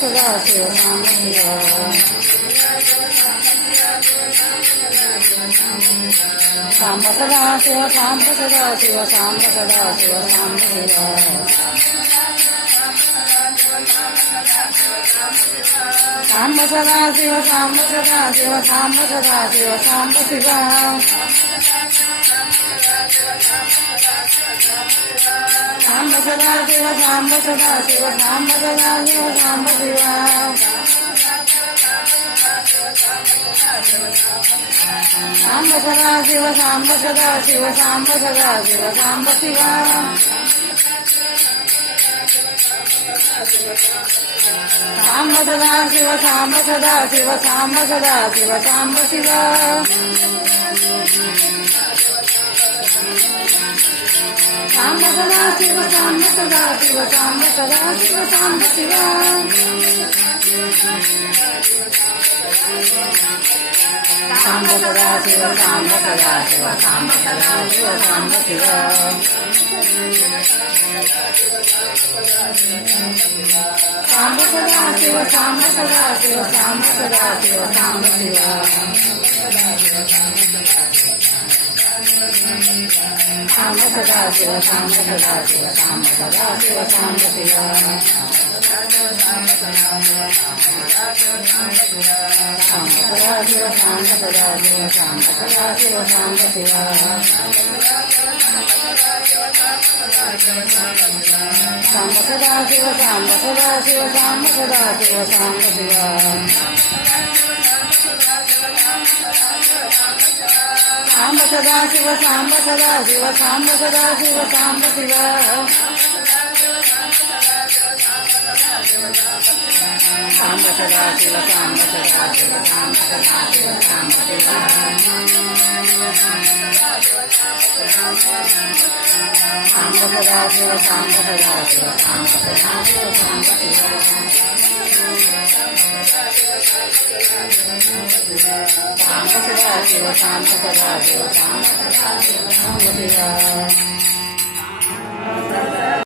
Gracias. ಸಾಂಬ ಸದಾ ಶಿವ ಸಾಂಬ ಸದಾ ಶಿವ ಸಾಂಬ ಸದಾ ಶಿವ ಸಾಂಬ ಶಿವ ಸಾಂಬ ಸದಾ ಶಿವ ಸಾಂಬ ಸದಾ ಶಿವ ಸಾಂಬ ಸದಾ ಶಿವ ಸಾಂಬ ಶಿವ ಸಾಂಬ ಸದಾ ಶಿವ ಸಾಂಬ ಸದಾ ಶಿವ ಸಾಂಬ ಸದಾ ಶಿವ ಸಾಂಬ ಶಿವ ಸಾಂಬ ಸದಾ ಶಿವ ಸಾಂಬ ಸದಾ ಶಿವ ಸಾಂಬ ಸದಾ ಶಿವ ಸಾಂಬ ಶಿವ ಸಾಂಬ ಸದಾ ಶಿವ ಸಾಂಬ ಸದಾ ಶಿವ ಸಾಂಬ ಸದಾ ಶಿವ ಸಾಂಬ ಶಿವ ಸಾಂಬ ಸದಾ ಶಿವ ಸಾಂಬ ಸದಾ ಶಿವ ಸಾಂಬ ಸದಾ ಶಿವ ಸಾಂಬ ಶಿವ ಸಾಂಬ ಸದಾ ಶಿವ ಸಾಂಬ ಸದಾ ಶಿವ ಸಾಂಬ ಸದಾ ಶಿವ ಸಾಂಬ ಶಿವ ಸಾಂಬ ಸದಾ ಶಿವ ಸಾಂಬ ಸದಾ ಶಿವ ಸಾಂಬ ಸದಾ ಶಿವ ಸಾಂಬ ಶಿವ ಸಾಂಬ ಸದಾ ಶಿವ ಸಾಂಬ ಸದಾ ಶಿವ ಸಾಂಬ ಸದಾ ಶಿವ ಸಾಂಬ ಶಿವ ಸಾಂಬ ಸದಾ ಶಿವ ಸಾಂಬ ಸದಾ ಶಿವ ಸಾಂಬ ಸದಾ ಶಿವ ಸಾಂಬ ಶಿವ ಸಾಂಬ ಸದಾ ಶಿವ ಸಾಂಬ ಸದಾ ಶಿವ ಸಾಂಬ ಸದಾ ಶಿವ ಸಾಂಬ ಶಿವ ಸಾಂಬ ಸದಾ ಶಿವ ಸಾಂಬ ಸದಾ ಶಿವ ಸಾಂಬ ಸದಾ ಶಿವ ಸಾಂಬ ಶಿವ ಸಾಂಬ ಸದಾ ಶಿವ ಸಾಂಬ ಸದಾ ಶಿವ ಸಾಂಬ ಸದಾ ಶಿವ ಸಾಂಬ ಶಿವ ಸಾಂಬ ಸದಾ ಶಿವ ಸಾಂಬ ಸದಾ ಶಿವ ಸಾಂಬ ಸದಾ ಶಿವ ಸಾಂಬ ಶಿವ ಸಾಂಬ ಸದಾ ಶಿವ ಸಾಂಬ ಸದಾ ಶಿವ ಸಾಂಬ ಸದಾ ಶಿವ ಸಾಂಬ ಶಿವ